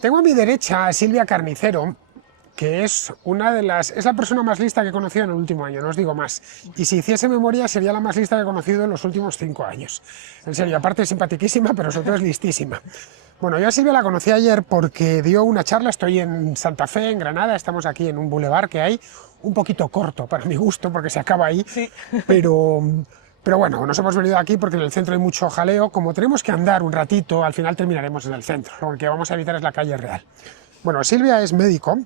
Tengo a mi derecha a Silvia Carnicero, que es es la persona más lista que he conocido en el último año, no os digo más. Y si hiciese memoria, sería la más lista que he conocido en los últimos 5 años. En serio, aparte es simpaticísima, pero sobre todo es listísima. Bueno, yo a Silvia la conocí ayer porque dio una charla, estoy en Santa Fe, en Granada, estamos aquí en un bulevar que hay, un poquito corto para mi gusto, porque se acaba ahí, Sí. pero bueno, nos hemos venido aquí porque en el centro hay mucho jaleo. Como tenemos que andar un ratito, al final terminaremos en el centro. Lo que vamos a evitar es la calle real. Bueno, Silvia es médico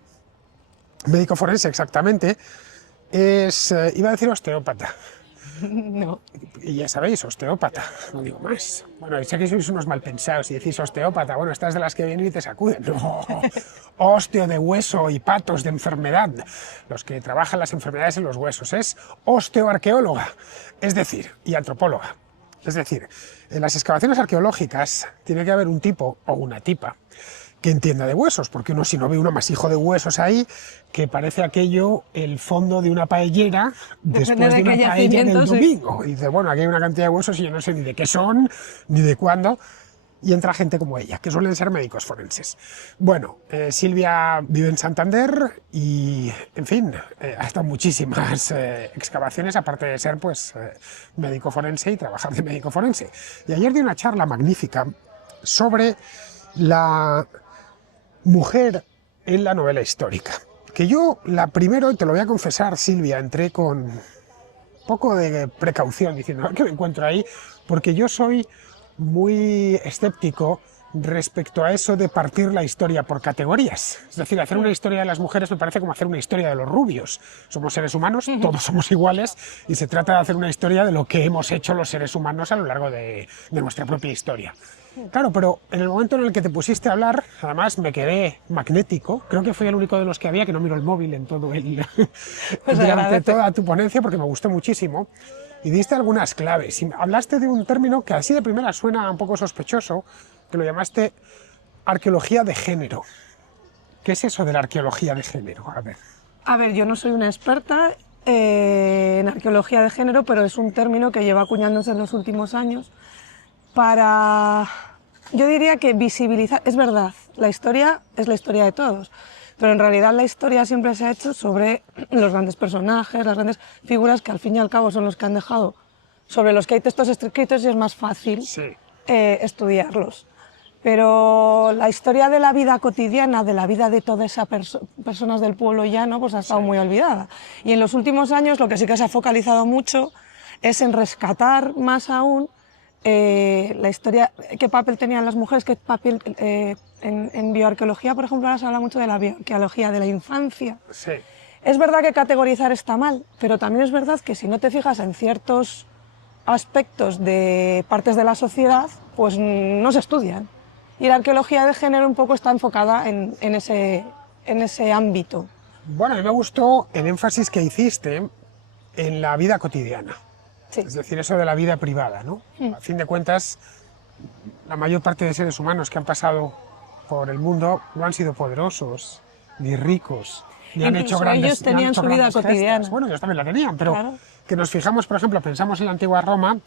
forense exactamente. Iba a decir osteópata. No. Y ya sabéis, osteópata, no digo más. Bueno, sé que sois unos malpensados y decís osteópata, bueno, estas de las que vienen y te sacuden. No, osteo de hueso y patos de enfermedad, los que trabajan las enfermedades en los huesos. Es osteoarqueóloga, es decir, y antropóloga. Es decir, en las excavaciones arqueológicas tiene que haber un tipo o una tipa que entienda de huesos, porque uno si no ve un amasijo de huesos ahí, que parece aquello el fondo de una paellera después de una paella del domingo. Y dice, bueno, aquí hay una cantidad de huesos y yo no sé ni de qué son, ni de cuándo, y entra gente como ella, que suelen ser médicos forenses. Bueno, Silvia vive en Santander y, en fin, ha estado en muchísimas excavaciones, aparte de ser, pues, médico forense y trabajar de médico forense. Y ayer dio una charla magnífica sobre la mujer en la novela histórica, que yo primero, y te lo voy a confesar, Silvia, entré con un poco de precaución, diciendo, a ver qué me encuentro ahí, porque yo soy muy escéptico respecto a eso de partir la historia por categorías. Es decir, hacer una historia de las mujeres me parece como hacer una historia de los rubios. Somos seres humanos, todos somos iguales, y se trata de hacer una historia de lo que hemos hecho los seres humanos a lo largo de nuestra propia historia. Claro, pero en el momento en el que te pusiste a hablar, además me quedé magnético, creo que fui el único de los que había que no miro el móvil en todo durante toda tu ponencia, porque me gustó muchísimo, y diste algunas claves, y hablaste de un término que así de primera suena un poco sospechoso, que lo llamaste arqueología de género. ¿Qué es eso de la arqueología de género? A ver, yo no soy una experta en arqueología de género, pero es un término que lleva acuñándose en los últimos años para, yo diría que visibilizar, es verdad, la historia es la historia de todos, pero en realidad la historia siempre se ha hecho sobre los grandes personajes, las grandes figuras que al fin y al cabo son los que han dejado, sobre los que hay textos escritos y es más fácil estudiarlos. Pero la historia de la vida cotidiana, de la vida de todas esas personas del pueblo llano, pues ha estado muy olvidada. Y en los últimos años lo que sí que se ha focalizado mucho es en rescatar más aún la historia, qué papel tenían las mujeres, qué papel en bioarqueología, por ejemplo, ahora se habla mucho de la bioarqueología de la infancia. Sí. Es verdad que categorizar está mal, pero también es verdad que si no te fijas en ciertos aspectos de partes de la sociedad, pues no se estudian. Y la arqueología de género un poco está enfocada en ese ámbito. Bueno, a mí me gustó el énfasis que hiciste en la vida cotidiana. Sí. Es decir, eso de la vida privada, ¿no? A fin de cuentas, la mayor parte de seres humanos que han pasado por el mundo no han sido poderosos, ni ricos, ni han hecho grandes ellos tenían su vida cotidiana. Gestas. Bueno, ellos también la tenían, pero claro, que nos fijamos, por ejemplo, pensamos en la antigua Roma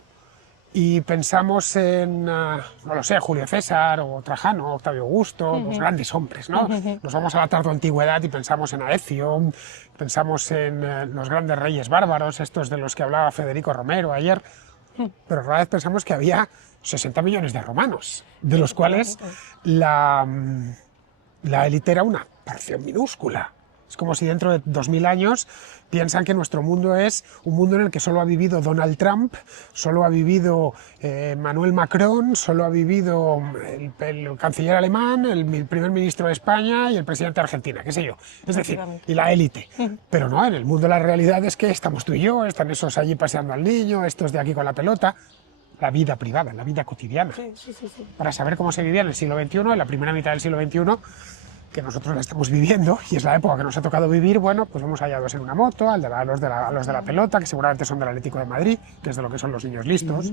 y pensamos en, no lo sé, Julio César o Trajano, Octavio Augusto, los grandes hombres, ¿no? Nos vamos a la tardoantigüedad y pensamos en Aecio, pensamos en los grandes reyes bárbaros, estos de los que hablaba Federico Romero ayer, pero rara vez pensamos que había 60 millones de romanos, de los cuales la élite era una porción minúscula. Es como si dentro de 2000 años piensan que nuestro mundo es un mundo en el que solo ha vivido Donald Trump, solo ha vivido Emmanuel Macron, solo ha vivido el canciller alemán, el primer ministro de España y el presidente de Argentina, qué sé yo. Es decir, y la élite. Pero no, en el mundo la realidad es que estamos tú y yo, están esos allí paseando al niño, estos de aquí con la pelota. La vida privada, la vida cotidiana. sí. Para saber cómo se vivía en el siglo XXI, en la primera mitad del siglo XXI, que nosotros la estamos viviendo, y es la época que nos ha tocado vivir, bueno, pues vamos hallados en una moto, a los de la pelota, que seguramente son del Atlético de Madrid, que es de lo que son los niños listos,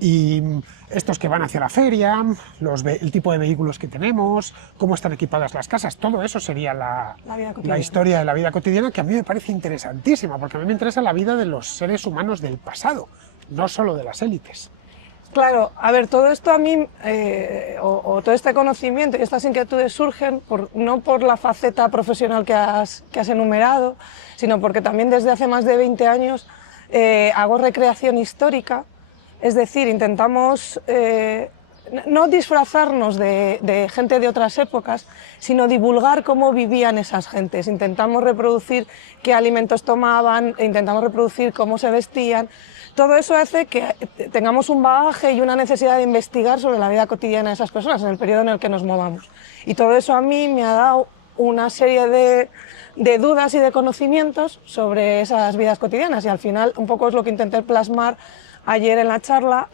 y estos que van hacia la feria, el tipo de vehículos que tenemos, cómo están equipadas las casas, todo eso sería la historia de la vida cotidiana, que a mí me parece interesantísima, porque a mí me interesa la vida de los seres humanos del pasado, no solo de las élites. Claro, a ver, todo esto a mí, o todo este conocimiento y estas inquietudes surgen no por la faceta profesional que has enumerado, sino porque también desde hace más de 20 años hago recreación histórica, es decir, intentamos no disfrazarnos de gente de otras épocas, sino divulgar cómo vivían esas gentes. Intentamos reproducir qué alimentos tomaban, intentamos reproducir cómo se vestían. Todo eso hace que tengamos un bagaje y una necesidad de investigar sobre la vida cotidiana de esas personas en el periodo en el que nos movamos. Y todo eso a mí me ha dado una serie de dudas y de conocimientos sobre esas vidas cotidianas, y al final un poco es lo que intenté plasmar ayer en la charla.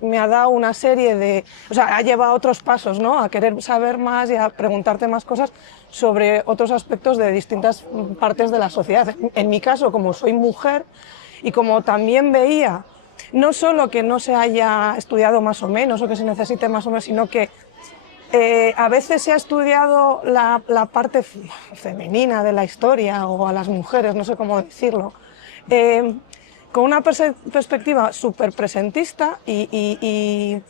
Me ha dado una serie de... O sea, ha llevado otros pasos, ¿no?, a querer saber más y a preguntarte más cosas sobre otros aspectos de distintas partes de la sociedad. En mi caso, como soy mujer, y como también veía, no solo que no se haya estudiado más o menos, o que se necesite más o menos, sino que a veces se ha estudiado la parte femenina de la historia, o a las mujeres, no sé cómo decirlo, con una perspectiva súper presentista y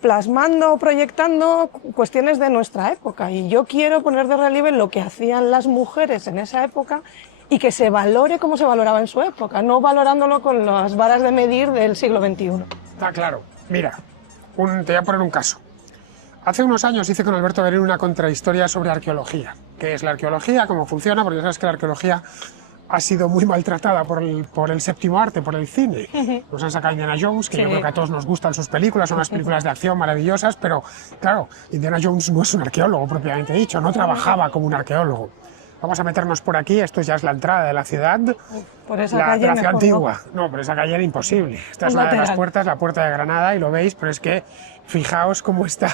plasmando, proyectando cuestiones de nuestra época. Y yo quiero poner de relieve lo que hacían las mujeres en esa época, y que se valore como se valoraba en su época, no valorándolo con las varas de medir del siglo XXI. Está claro. Mira, te voy a poner un caso. Hace unos años hice con Alberto Berín una contrahistoria sobre arqueología. ¿Qué es la arqueología? ¿Cómo funciona? Porque ya sabes que la arqueología ha sido muy maltratada por el séptimo arte, por el cine. Nos han sacado Indiana Jones, que yo creo que a todos nos gustan sus películas, son unas películas de acción maravillosas, pero claro, Indiana Jones no es un arqueólogo propiamente dicho, no trabajaba como un arqueólogo. Vamos a meternos por aquí, esto ya es la entrada de la ciudad, por esa la calle ciudad mejor, antigua. No, por esa calle era imposible. Esta es una de las puertas, la puerta de Granada, y lo veis, pero es que fijaos cómo está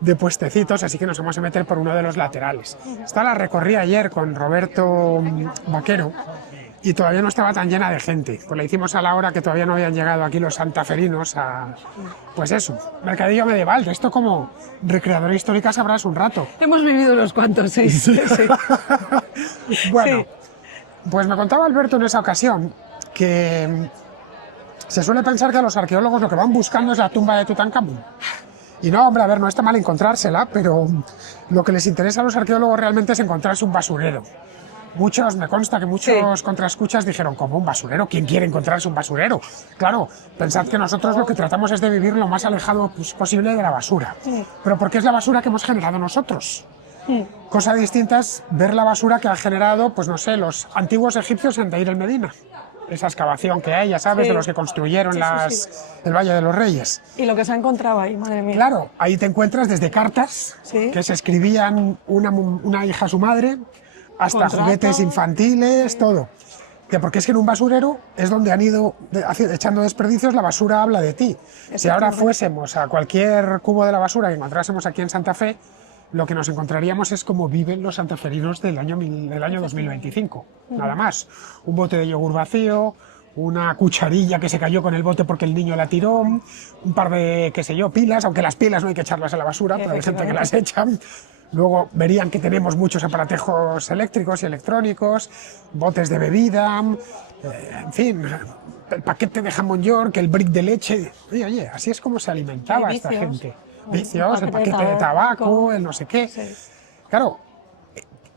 de puestecitos, así que nos vamos a meter por uno de los laterales. Esta la recorrí ayer con Roberto Vaquero y todavía no estaba tan llena de gente. Pues la hicimos a la hora que todavía no habían llegado aquí los santaferinos a, pues eso, mercadillo medieval. De esto como recreadora histórica sabrás un rato. Hemos vivido unos cuantos, sí. Bueno, pues me contaba Alberto en esa ocasión que se suele pensar que a los arqueólogos lo que van buscando es la tumba de Tutankamón. Y no, hombre, a ver, no está mal encontrársela, pero lo que les interesa a los arqueólogos realmente es encontrarse un basurero. Me consta que muchos contraescuchas dijeron, ¿cómo un basurero? ¿Quién quiere encontrarse un basurero? Claro, pensad que nosotros lo que tratamos es de vivir lo más alejado posible de la basura. Pero ¿por qué es la basura que hemos generado nosotros? Cosa distinta es ver la basura que han generado, pues no sé, los antiguos egipcios en Deir el Medina. Esa excavación que hay, ya sabes, de los que construyeron el Valle de los Reyes. Y lo que se ha encontrado ahí, madre mía. Claro, ahí te encuentras desde cartas que se escribían una hija a su madre, hasta juguetes infantiles, todo. Porque es que en un basurero es donde han ido echando desperdicios, la basura habla de ti. Si ahora fuésemos a cualquier cubo de la basura que encontrásemos aquí en Santa Fe, lo que nos encontraríamos es cómo viven los santaferinos del año 2025, nada más. Un bote de yogur vacío, una cucharilla que se cayó con el bote porque el niño la tiró, un par de, qué sé yo, pilas, aunque las pilas no hay que echarlas a la basura, pero hay gente que las echa. Luego verían que tenemos muchos aparatejos eléctricos y electrónicos, botes de bebida, en fin, el paquete de jamón york, el brick de leche. Oye, así es como se alimentaba esta gente. Vicios, el paquete de tabaco, el no sé qué. Sí. Claro,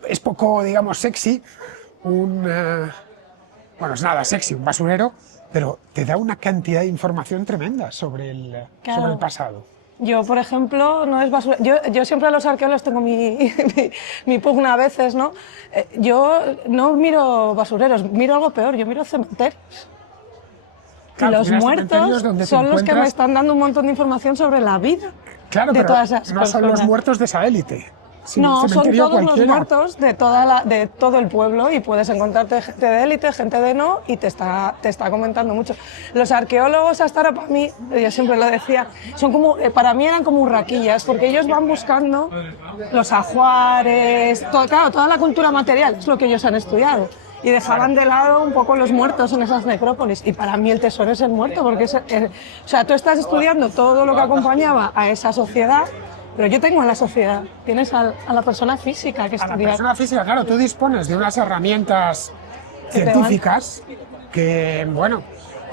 es poco, digamos, sexy, bueno, es nada sexy, un basurero, pero te da una cantidad de información tremenda sobre el pasado. Yo, por ejemplo, no es basura. Yo siempre a los arqueólogos tengo mi pugna a veces, ¿no? Yo no miro basureros, miro algo peor, yo miro cementerios. Claro, y los muertos son los que me están dando un montón de información sobre la vida de todas esas personas. No son los muertos de esa élite. No, son todos los muertos de todo el pueblo, y puedes encontrarte gente de élite, gente de no, y te está comentando mucho. Los arqueólogos hasta ahora, para mí, yo siempre lo decía, son como, para mí eran como urraquillas, porque ellos van buscando los ajuares, toda la cultura material, es lo que ellos han estudiado. Y dejaban de lado un poco los muertos en esas necrópolis. Y para mí el tesoro es el muerto, porque o sea, tú estás estudiando todo lo que acompañaba a esa sociedad, pero yo tengo a la sociedad, tienes a la persona física que estudia. A la persona física, claro, tú dispones de unas herramientas científicas que, bueno,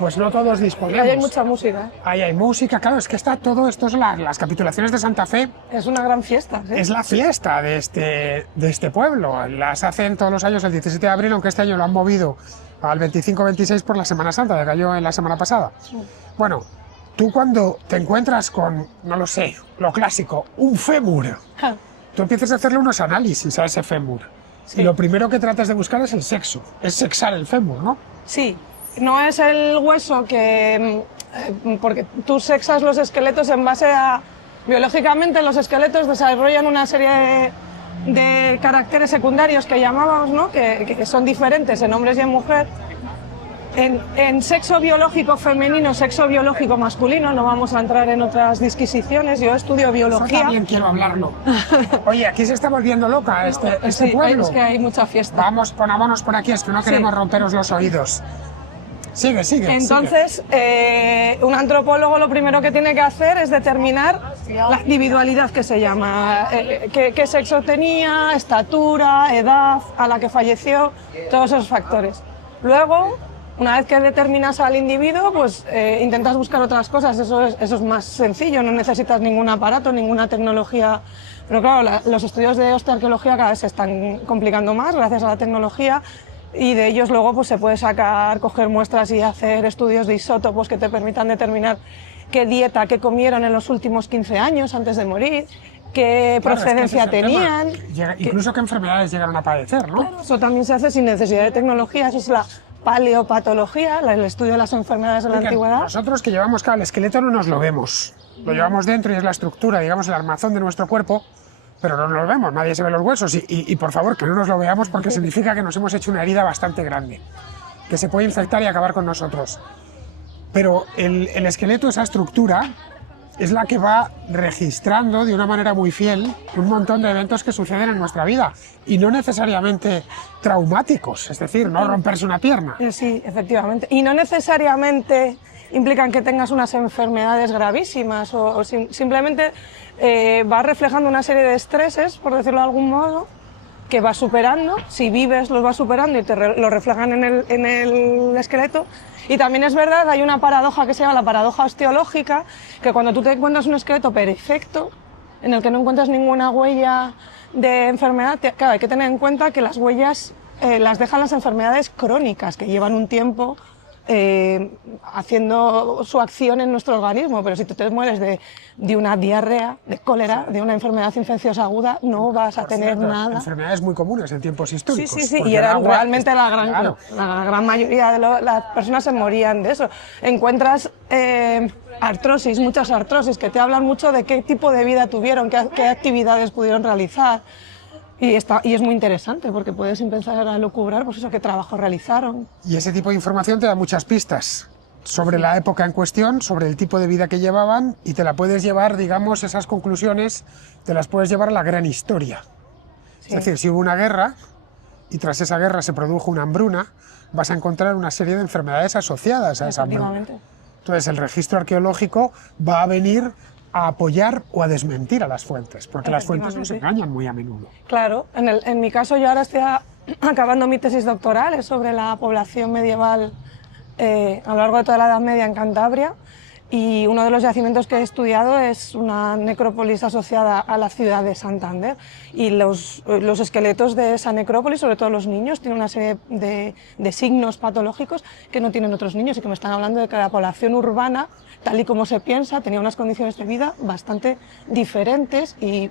pues no todos disponemos. Ahí hay mucha música, ¿eh? Ahí hay música, claro, es que está todo esto, es las capitulaciones de Santa Fe. Es una gran fiesta, ¿sí? Es la fiesta de este pueblo. Las hacen todos los años el 17 de abril, aunque este año lo han movido al 25-26 por la Semana Santa, que cayó en la semana pasada. Bueno, tú cuando te encuentras con, no lo sé, lo clásico, un fémur, tú empiezas a hacerle unos análisis a ese fémur. Sí. Y lo primero que tratas de buscar es el sexo, es sexar el fémur, ¿no? Sí, no es el hueso que... porque tú sexas los esqueletos en base a... Biológicamente los esqueletos desarrollan una serie de caracteres secundarios que llamábamos, ¿no? Que son diferentes en hombres y en mujeres. En sexo biológico femenino, sexo biológico masculino, no vamos a entrar en otras disquisiciones, yo estudio biología. Yo también quiero hablarlo. Oye, aquí se está volviendo loca este Sí, pueblo. es que hay mucha fiesta. Vamos, ponámonos por aquí, es que no queremos romperos los oídos. Sigue. Entonces, un antropólogo lo primero que tiene que hacer es determinar la individualidad, que se llama, qué sexo tenía, estatura, edad, a la que falleció, todos esos factores. Luego, una vez que determinas al individuo, pues intentas buscar otras cosas, eso es más sencillo, no necesitas ningún aparato, ninguna tecnología. Pero claro, los estudios de osteoarqueología cada vez se están complicando más gracias a la tecnología, y de ellos luego pues se puede coger muestras y hacer estudios de isótopos que te permitan determinar qué dieta, qué comieron en los últimos 15 años antes de morir, qué procedencia tenían. Incluso qué enfermedades llegaron a padecer, ¿no? Claro, eso también se hace sin necesidad de tecnología, eso es la paleopatología, el estudio de las enfermedades de la antigüedad. Nosotros que llevamos, claro, el esqueleto no nos lo vemos, lo llevamos dentro y es la estructura, digamos, el armazón de nuestro cuerpo, pero no nos lo vemos, nadie se ve los huesos y por favor que no nos lo veamos porque significa que nos hemos hecho una herida bastante grande, que se puede infectar y acabar con nosotros. Pero el esqueleto, esa estructura, es la que va registrando de una manera muy fiel un montón de eventos que suceden en nuestra vida y no necesariamente traumáticos, es decir, no romperse una pierna. Sí, efectivamente. Y no necesariamente implican que tengas unas enfermedades gravísimas o simplemente vas reflejando una serie de estreses, por decirlo de algún modo, que vas superando. Si vives, los vas superando y lo reflejan en el esqueleto. Y también es verdad, hay una paradoja que se llama la paradoja osteológica, que cuando tú te encuentras un esqueleto perfecto, en el que no encuentras ninguna huella de enfermedad, claro, hay que tener en cuenta que las huellas las dejan las enfermedades crónicas, que llevan un tiempo haciendo su acción en nuestro organismo, pero si tú te mueres de una diarrea, de cólera, de una enfermedad infecciosa aguda, no vas a tener nada. Enfermedades muy comunes en tiempos históricos. Sí, y eran realmente la gran mayoría de las personas se morían de eso. Encuentras artrosis, muchas artrosis, que te hablan mucho de qué tipo de vida tuvieron, qué actividades pudieron realizar. Y es muy interesante porque puedes empezar a lucubrar pues eso, qué trabajo realizaron. Y ese tipo de información te da muchas pistas sobre la época en cuestión, sobre el tipo de vida que llevaban y te la puedes llevar, digamos, esas conclusiones, te las puedes llevar a la gran historia. Sí. Es decir, si hubo una guerra y tras esa guerra se produjo una hambruna, vas a encontrar una serie de enfermedades asociadas a esa hambruna. Entonces el registro arqueológico va a venir a apoyar o a desmentir a las fuentes, porque las fuentes nos engañan muy a menudo. Claro, en mi caso yo ahora estoy acabando mi tesis doctoral, es sobre la población medieval a lo largo de toda la Edad Media en Cantabria, y uno de los yacimientos que he estudiado es una necrópolis asociada a la ciudad de Santander, y los esqueletos de esa necrópolis, sobre todo los niños, tienen una serie de signos patológicos que no tienen otros niños, y que me están hablando de que la población urbana, tal y como se piensa, tenía unas condiciones de vida bastante diferentes y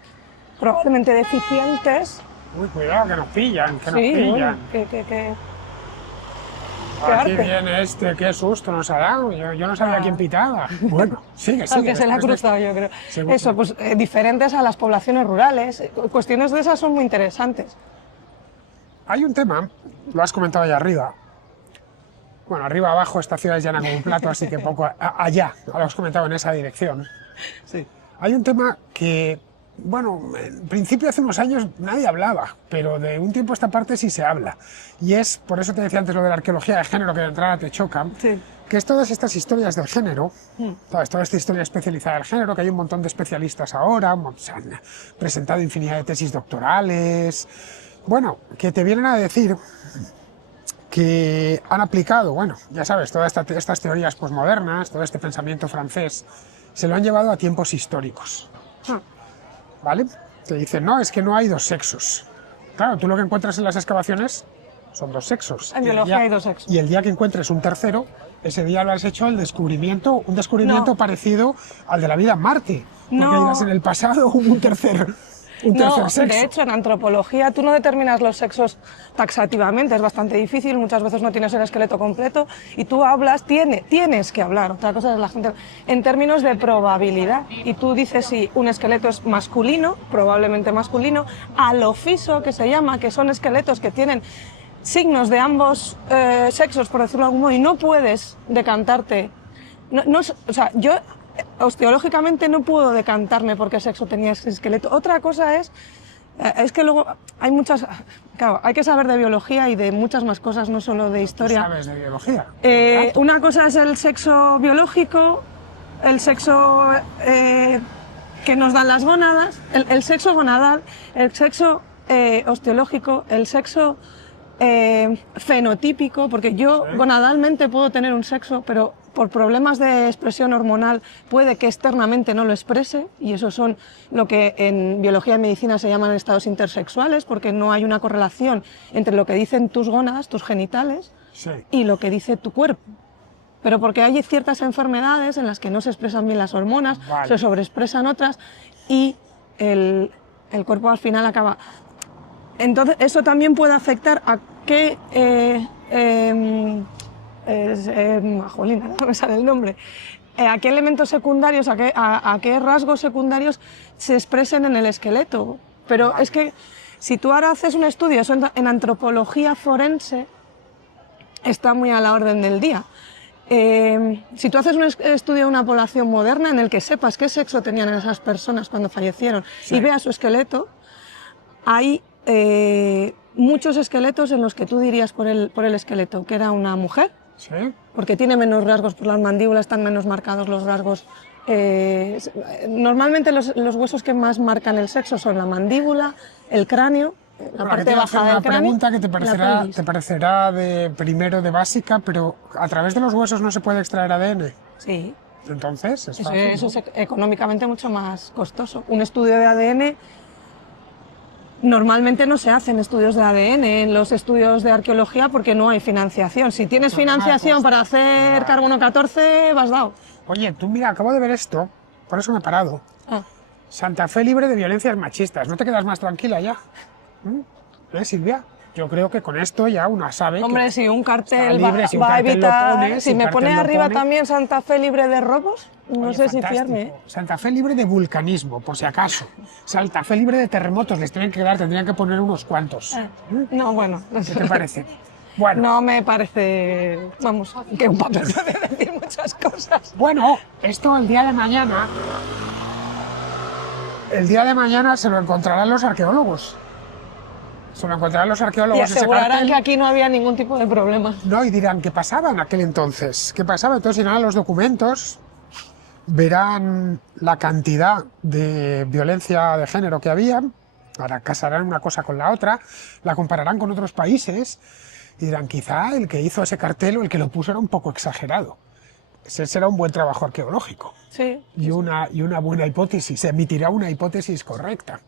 probablemente deficientes. Uy, cuidado, que nos pillan, que nos pillan. Aquí viene qué susto nos ha dado, yo no sabía quién pitaba. Bueno, sigue. Aunque se le ha cruzado, yo creo. Seguro. Eso, pues diferentes a las poblaciones rurales, cuestiones de esas son muy interesantes. Hay un tema, lo has comentado allá arriba. Bueno, arriba abajo esta ciudad es llana como un plato, así que poco allá, lo has comentado en esa dirección. Sí. Hay un tema que, bueno, en principio hace unos años nadie hablaba, pero de un tiempo a esta parte sí se habla. Y es, por eso te decía antes lo de la arqueología de género, que de entrada te choca, sí, que es todas estas historias del género, ¿sabes? Toda esta historia especializada del género, que hay un montón de especialistas ahora, se han presentado infinidad de tesis doctorales, bueno, que te vienen a decir que han aplicado, bueno, ya sabes, todas estas teorías posmodernas, todo este pensamiento francés, se lo han llevado a tiempos históricos, ¿vale? Te dicen, no, es que no hay dos sexos. Claro, tú lo que encuentras en las excavaciones son dos sexos. En biología hay dos sexos. Y el día que encuentres un tercero, ese día lo has hecho un descubrimiento No. parecido al de la vida en Marte. Porque No. dirás, en el pasado hubo un tercer sexo. De hecho, en antropología tú no determinas los sexos taxativamente, es bastante difícil, muchas veces no tienes el esqueleto completo y tú hablas, tienes que hablar, otra cosa es la gente, en términos de probabilidad. Y tú dices si un esqueleto es masculino, probablemente masculino, alofiso, que se llama, que son esqueletos que tienen signos de ambos sexos, por decirlo de algún modo, y no puedes decantarte. O sea, yo osteológicamente no puedo decantarme por qué sexo tenía ese esqueleto. Otra cosa es que luego hay muchas... Claro, hay que saber de biología y de muchas más cosas, no solo de historia. ¿Sabes de biología? Una cosa es el sexo biológico, el sexo que nos dan las gónadas, el sexo gonadal, el sexo osteológico, el sexo fenotípico, porque yo gonadalmente puedo tener un sexo, pero por problemas de expresión hormonal puede que externamente no lo exprese, y eso son lo que en biología y medicina se llaman estados intersexuales, porque no hay una correlación entre lo que dicen tus gónadas, tus genitales, y lo que dice tu cuerpo. Pero porque hay ciertas enfermedades en las que no se expresan bien las hormonas, se sobreexpresan otras, y el cuerpo al final acaba... Entonces, eso también puede afectar a qué... jolina, no me sale el nombre. A qué elementos secundarios, a qué rasgos secundarios se expresen en el esqueleto. Pero es que si tú ahora haces un estudio eso en antropología forense, está muy a la orden del día. Si tú haces un estudio de una población moderna en el que sepas qué sexo tenían esas personas cuando fallecieron y veas su esqueleto, hay muchos esqueletos en los que tú dirías por el esqueleto que era una mujer, porque tiene menos rasgos por las mandíbulas, están menos marcados los rasgos. Normalmente los huesos que más marcan el sexo son la mandíbula, el cráneo, la parte baja del cráneo. Una pregunta que te parecerá de primero de básica, pero ¿a través de los huesos no se puede extraer ADN? Sí. Entonces, eso es económicamente mucho más costoso. Un estudio de ADN... Normalmente no se hacen estudios de ADN en los estudios de arqueología porque no hay financiación. Si tienes financiación para hacer carbono 14, vas dado. Oye, tú mira, acabo de ver esto, por eso me he parado. Santa Fe libre de violencias machistas. ¿No te quedas más tranquila ya? Silvia? Yo creo que con esto ya uno sabe. Hombre, que si un cartel libre, si un va a cartel evitar... lo pone, si me pone arriba pone... también Santa Fe libre de robos, no sé si fiarme. Santa Fe libre de vulcanismo, por si acaso. Santa Fe libre de terremotos, les tienen que dar, tendrían que poner unos cuantos. No, bueno. ¿Qué te parece? Bueno. No me parece, vamos, que un papel puede decir muchas cosas. Bueno, esto el día de mañana se lo encontrarán los arqueólogos. Se lo encontrarán los arqueólogos. Y asegurarán que aquí no había ningún tipo de problema. No, y dirán, ¿qué pasaba en aquel entonces? ¿Qué pasaba? Entonces irán a los documentos, verán la cantidad de violencia de género que había, ahora casarán una cosa con la otra, la compararán con otros países y dirán, quizá el que hizo ese cartel o el que lo puso era un poco exagerado. Ese será un buen trabajo arqueológico. Sí. Y una buena hipótesis, se emitirá una hipótesis correcta.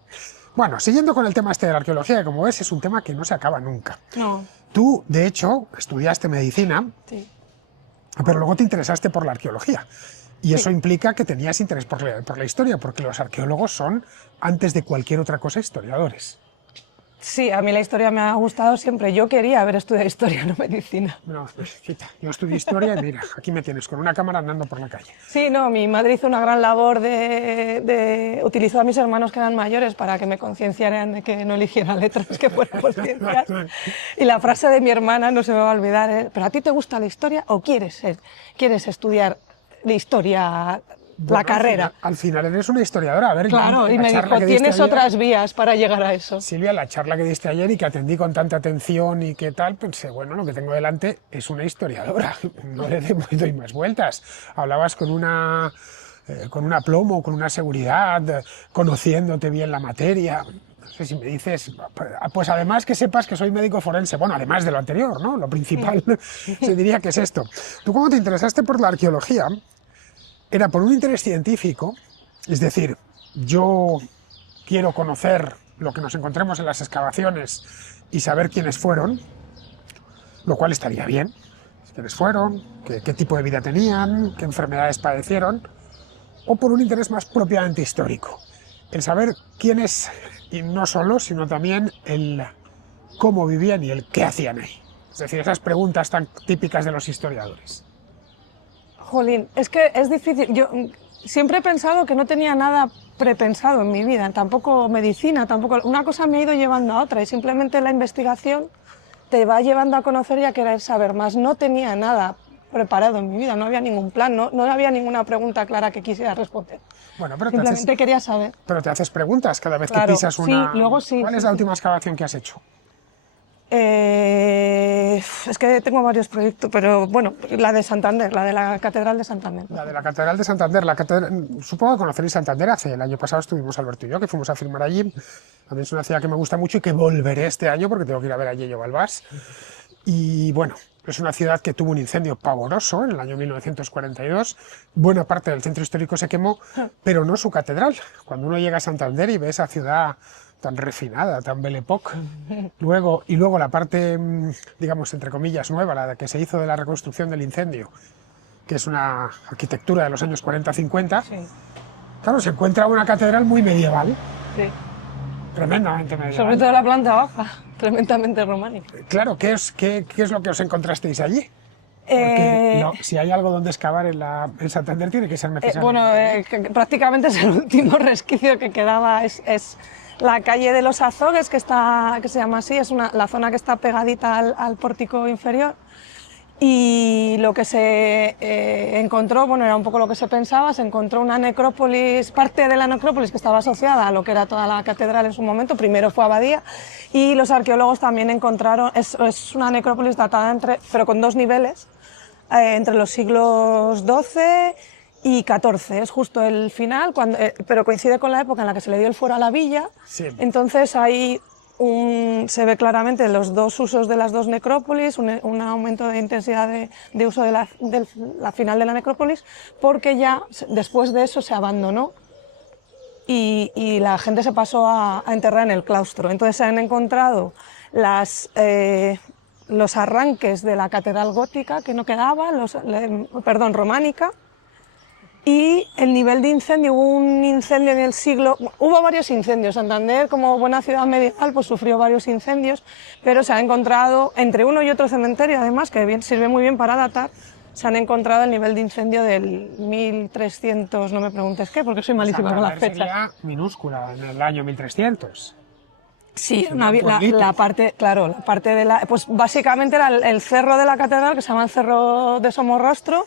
Bueno, siguiendo con el tema este de la arqueología, que como ves es un tema que no se acaba nunca. No. Tú, de hecho, estudiaste medicina, pero luego te interesaste por la arqueología. Y eso implica que tenías interés por la historia, porque los arqueólogos son, antes de cualquier otra cosa, historiadores. Sí, a mí la historia me ha gustado siempre. Yo quería haber estudiado historia, no medicina. No, quita. Yo estudié historia y mira, aquí me tienes con una cámara andando por la calle. Sí, no, mi madre hizo una gran labor utilizó a mis hermanos que eran mayores para que me concienciaran de que no eligiera letras que fueran por ciencias. Y la frase de mi hermana, no se me va a olvidar, ¿pero a ti te gusta la historia o quieres estudiar la historia? Bueno, la carrera. Al final eres una historiadora. A ver, claro, y me dijo, tienes otras vías para llegar a eso. Silvia, la charla que diste ayer y que atendí con tanta atención y qué tal, pensé, bueno, lo que tengo delante es una historiadora, no le doy más vueltas. Hablabas con un aplomo, con una seguridad, conociéndote bien la materia. sé si me dices, pues además que sepas que soy médico forense, bueno, además de lo anterior, ¿no? Lo principal se diría que es esto. Tú cuando te interesaste por la arqueología, era por un interés científico, es decir, yo quiero conocer lo que nos encontremos en las excavaciones y saber quiénes fueron, lo cual estaría bien, quiénes fueron, qué tipo de vida tenían, qué enfermedades padecieron, o por un interés más propiamente histórico, el saber quiénes, y no solo, sino también el cómo vivían y el qué hacían ahí. Es decir, esas preguntas tan típicas de los historiadores. Jolín, es que es difícil. Yo siempre he pensado que no tenía nada prepensado en mi vida, tampoco medicina, tampoco. Una cosa me ha ido llevando a otra y simplemente la investigación te va llevando a conocer y a querer saber más. No tenía nada preparado en mi vida, no había ningún plan, no había ninguna pregunta clara que quisiera responder. Bueno, pero simplemente quería saber. Pero te haces preguntas cada vez Claro, que pisas una... Sí, luego sí. ¿Cuál es la última excavación que has hecho? Es que tengo varios proyectos, pero bueno, la de Santander, la de la Catedral de Santander. La de la Catedral de Santander. Supongo que conoceréis Santander, el año pasado estuvimos Alberto y yo, que fuimos a filmar allí. A mí es una ciudad que me gusta mucho y que volveré este año porque tengo que ir a ver a Yello Balbás. Y bueno, es una ciudad que tuvo un incendio pavoroso en el año 1942. Buena parte del centro histórico se quemó, pero no su catedral. Cuando uno llega a Santander y ve esa ciudad tan refinada, tan belle époque, y luego la parte, digamos, entre comillas, nueva, la que se hizo de la reconstrucción del incendio, que es una arquitectura de los años 40-50, Sí. Claro, se encuentra una catedral muy medieval, Sí. tremendamente medieval. Sobre todo la planta baja, tremendamente románica. Claro, ¿qué es lo que os encontrasteis allí? Porque si hay algo donde excavar en Santander tiene que ser necesario. Que prácticamente es el último resquicio que quedaba, es la calle de los Azogues, que se llama así, es la zona que está pegadita al pórtico inferior. Y lo que se encontró, bueno, era un poco lo que se pensaba, se encontró una necrópolis, parte de la necrópolis que estaba asociada a lo que era toda la catedral en su momento, primero fue abadía, y los arqueólogos también encontraron, es una necrópolis datada pero con dos niveles, entre los siglos XII y XIV, es justo el final, pero coincide con la época en la que se le dio el fuero a la villa, Sí. Entonces ahí se ve claramente los dos usos de las dos necrópolis, un aumento de intensidad de uso de la final de la necrópolis, porque ya después de eso se abandonó y la gente se pasó a enterrar en el claustro. Entonces se han encontrado los arranques de la catedral gótica que no quedaba, románica, y el nivel de incendio, hubo varios incendios. Santander, como buena ciudad medieval, pues sufrió varios incendios, pero se ha encontrado, entre uno y otro cementerio, además, que sirve muy bien para datar, se han encontrado el nivel de incendio del 1300, no me preguntes qué, porque soy malísima con las fechas. Sería minúscula, en el año 1300. Sí, la parte de pues básicamente era el cerro de la catedral, que se llama el Cerro de Somorrostro.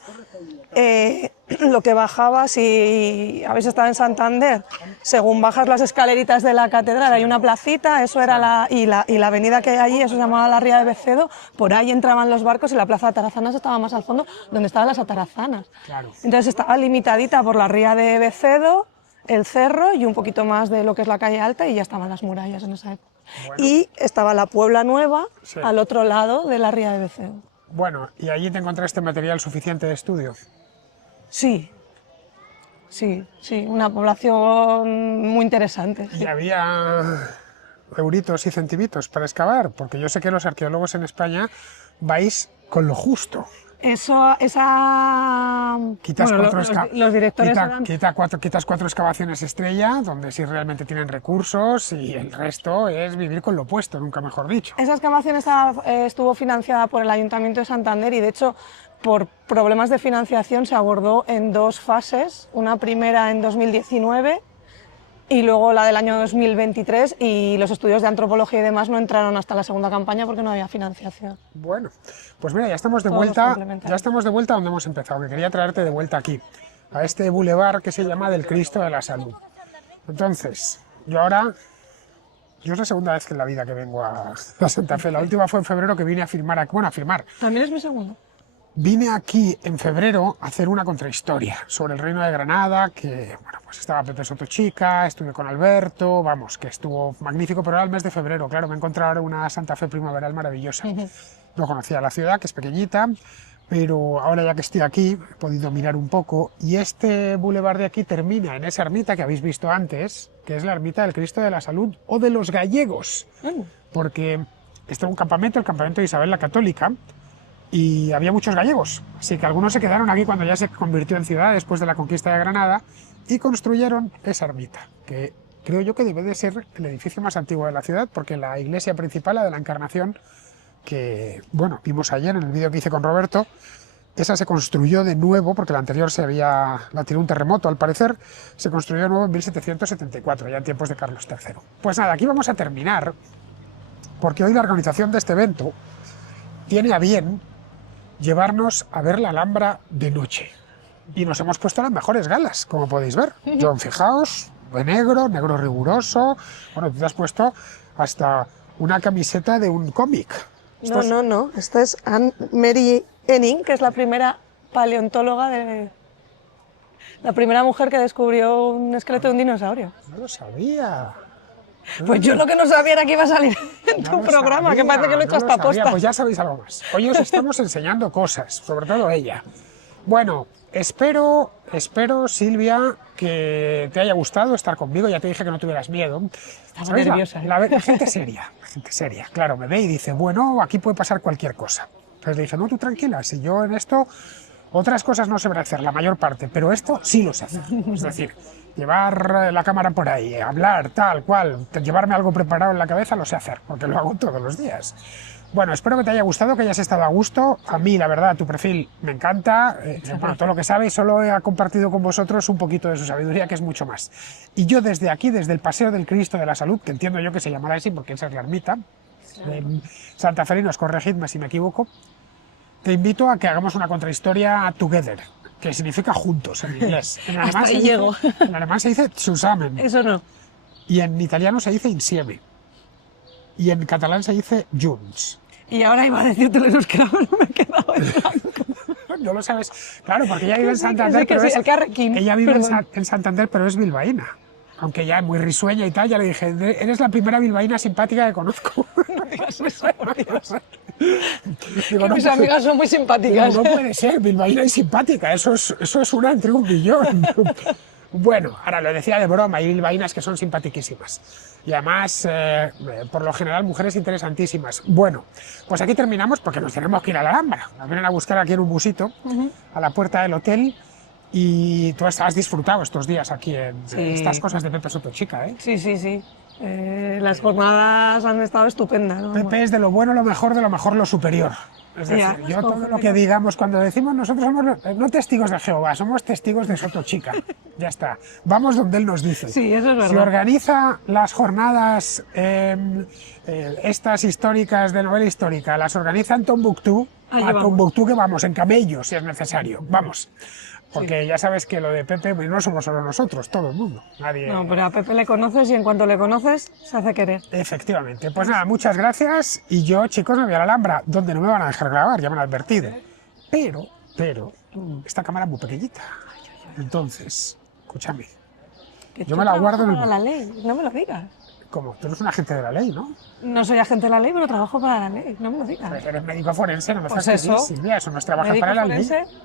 Lo que bajaba, si habéis estado en Santander, según bajas las escaleritas de la catedral hay una placita, eso era y la avenida que hay allí, eso se llamaba la Ría de Becedo, por ahí entraban los barcos y la plaza de Atarazanas estaba más al fondo, donde estaban las atarazanas. Claro. Entonces estaba limitadita por la Ría de Becedo, el cerro y un poquito más de lo que es la calle alta y ya estaban las murallas en esa época. Bueno. Y estaba la Puebla Nueva, sí, al otro lado de la Ría de Becedo. Bueno, ¿y allí te encontraste material suficiente de estudio? Sí, una población muy interesante. ¿Y había euritos y centivitos para excavar? Porque yo sé que los arqueólogos en España vais con lo justo. Quitas los directores quitas 4 excavaciones estrella, donde sí realmente tienen recursos, y el resto es vivir con lo opuesto, nunca mejor dicho. Esa excavación estuvo financiada por el Ayuntamiento de Santander y, de hecho, por problemas de financiación se abordó en 2 fases, una primera en 2019 y luego la del año 2023, y los estudios de antropología y demás no entraron hasta la segunda campaña porque no había financiación. Bueno, pues mira, ya estamos de vuelta donde hemos empezado, que quería traerte de vuelta aquí, a este bulevar que se llama del Cristo de la Salud. Entonces, yo es la segunda vez en la vida que vengo a Santa Fe. La última fue en febrero, que vine a filmar, a filmar. ¿También es mi segundo? vine aquí en febrero a hacer una contrahistoria sobre el Reino de Granada, que bueno, pues estaba Pepe Sotochica, estuve con Alberto, vamos, que estuvo magnífico, pero era el mes de febrero, claro, me he encontrado ahora una Santa Fe primaveral maravillosa. No conocía la ciudad, que es pequeñita, pero ahora ya que estoy aquí he podido mirar un poco, y este bulevar de aquí termina en esa ermita que habéis visto antes, que es la ermita del Cristo de la Salud o de los gallegos, porque este era un campamento, el campamento de Isabel la Católica, y había muchos gallegos, así que algunos se quedaron aquí cuando ya se convirtió en ciudad después de la conquista de Granada y construyeron esa ermita, que creo yo que debe de ser el edificio más antiguo de la ciudad, porque la iglesia principal, la de la Encarnación, que bueno, vimos ayer en el vídeo que hice con Roberto, esa se construyó de nuevo, porque la anterior la tiró un terremoto al parecer, se construyó de nuevo en 1774, ya en tiempos de Carlos III. Pues nada, aquí vamos a terminar, porque hoy la organización de este evento tiene a bien llevarnos a ver la Alhambra de noche. Y nos hemos puesto las mejores galas, como podéis ver. John, fijaos, de negro, negro riguroso. Bueno, tú te has puesto hasta una camiseta de un cómic. No. Esta es Mary Enning, que es la primera paleontóloga la primera mujer que descubrió un esqueleto de un dinosaurio. No lo sabía. Pues yo lo que no sabía era que iba a salir en No tu lo programa, sabía, que parece que lo he hecho no hasta sabía. posta. Pues ya sabéis algo más. Hoy os estamos enseñando cosas, sobre todo ella. Bueno, espero, Silvia, que te haya gustado estar conmigo. Ya te dije que no tuvieras miedo. Estaba ¿Sabéis? nerviosa, ¿eh? La gente seria, claro, me ve y dice, bueno, aquí puede pasar cualquier cosa. Entonces le dije, no, tú tranquila, si yo en esto, otras cosas no sé hacer, la mayor parte, pero esto sí lo sé hacer. Es decir, llevar la cámara por ahí, hablar, tal cual, llevarme algo preparado en la cabeza, lo sé hacer, porque lo hago todos los días. Bueno, espero que te haya gustado, que hayas estado a gusto. A mí, la verdad, tu perfil me encanta. Bueno, todo lo que sabéis, solo he compartido con vosotros un poquito de su sabiduría, que es mucho más. Y yo desde aquí, desde el Paseo del Cristo de la Salud, que entiendo yo que se llamará así porque esa es la ermita, de Santa Felinos, corregidme si me equivoco, te invito a que hagamos una contrahistoria together, que significa juntos en inglés. En Hasta ahí llego. En alemán se dice zusammen. Eso no. Y en italiano se dice insieme. Y en catalán se dice junts. Y ahora iba a decirte en euskera, pero me he quedado en blanco. No lo sabes. Claro, porque ella vive en Sí, Santander, que sí, el Carrequín. ella vive Perdón. en Santander, pero es bilbaína. Aunque ya es muy risueña y tal, ya le dije, eres la primera bilbaína simpática que conozco. No digas eso, por Dios. Digo, no Mis puede- amigas son muy simpáticas. digo, no puede ser, bilbaína y simpática, eso es una entre un millón. Bueno, ahora lo decía de broma, hay bilbaínas que son simpatiquísimas. Y además, por lo general, mujeres interesantísimas. Bueno, pues aquí terminamos porque nos tenemos que ir a la Alhambra. Nos vienen a buscar aquí en un busito, a la puerta del hotel. Y tú has disfrutado estos días aquí en estas cosas de Pepe Sotochica, ¿eh? Sí. Las jornadas han estado estupendas, ¿no? Pepe es de lo bueno, lo mejor, lo superior. Es decir, Ya, yo todo lo que digamos, cuando decimos nosotros somos no testigos de Jehová, somos testigos de Sotochica. Ya está. Vamos donde él nos dice. Sí, eso es verdad. Si organiza las jornadas estas históricas de novela histórica, las organiza en Tombuctú, Allí a vamos. Tombuctú que vamos, en camello, si es necesario. Vamos. Porque ya sabes que lo de Pepe no somos solo nosotros, todo el mundo. Nadie... No, pero a Pepe le conoces y en cuanto le conoces, se hace querer. Efectivamente. Pues nada, muchas gracias. Y yo, chicos, me voy a la Alhambra, donde no me van a dejar grabar, ya me lo han advertido. Pero, esta cámara es muy pequeñita. Entonces, escúchame. Que Yo tú me la guardo en el... trabajas para la ley, no me lo digas. ¿Cómo? Tú eres un agente de la ley, ¿no? No soy agente de la ley, pero trabajo para la ley, no me lo digas. Pues eres médico forense, no me Pues fastidies, eso. Silvia, eso no es trabajar Médico para la ley. forense,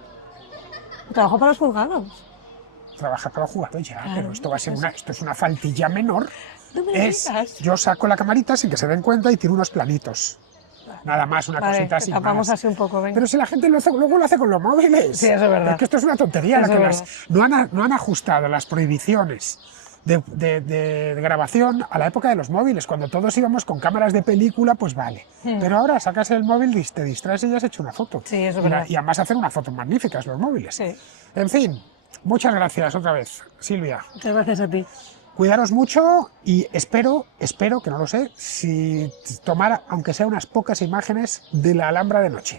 trabajo para los juzgados. Trabajar para los jugadores ya, Claro, pero esto va a ser esto es una faltilla menor. No me lo digas. Yo saco la camarita sin que se den cuenta y tiro unos planitos. Nada más, una Vale, cosita te así. tapamos así un poco, venga. Pero si la gente luego lo hace con los móviles. Sí, eso es verdad. Es que esto es una tontería. Eso es No han ajustado las prohibiciones de grabación a la época de los móviles. Cuando todos íbamos con cámaras de película, pues vale. Pero ahora sacas el móvil, te distraes y ya has hecho una foto. Sí, eso es Y verdad. y además hacer unas fotos magníficas los móviles. Sí. En fin, muchas gracias otra vez, Silvia. Muchas gracias a ti. Cuidaros mucho y espero, que no lo sé, si tomara, aunque sea unas pocas imágenes de la Alhambra de noche.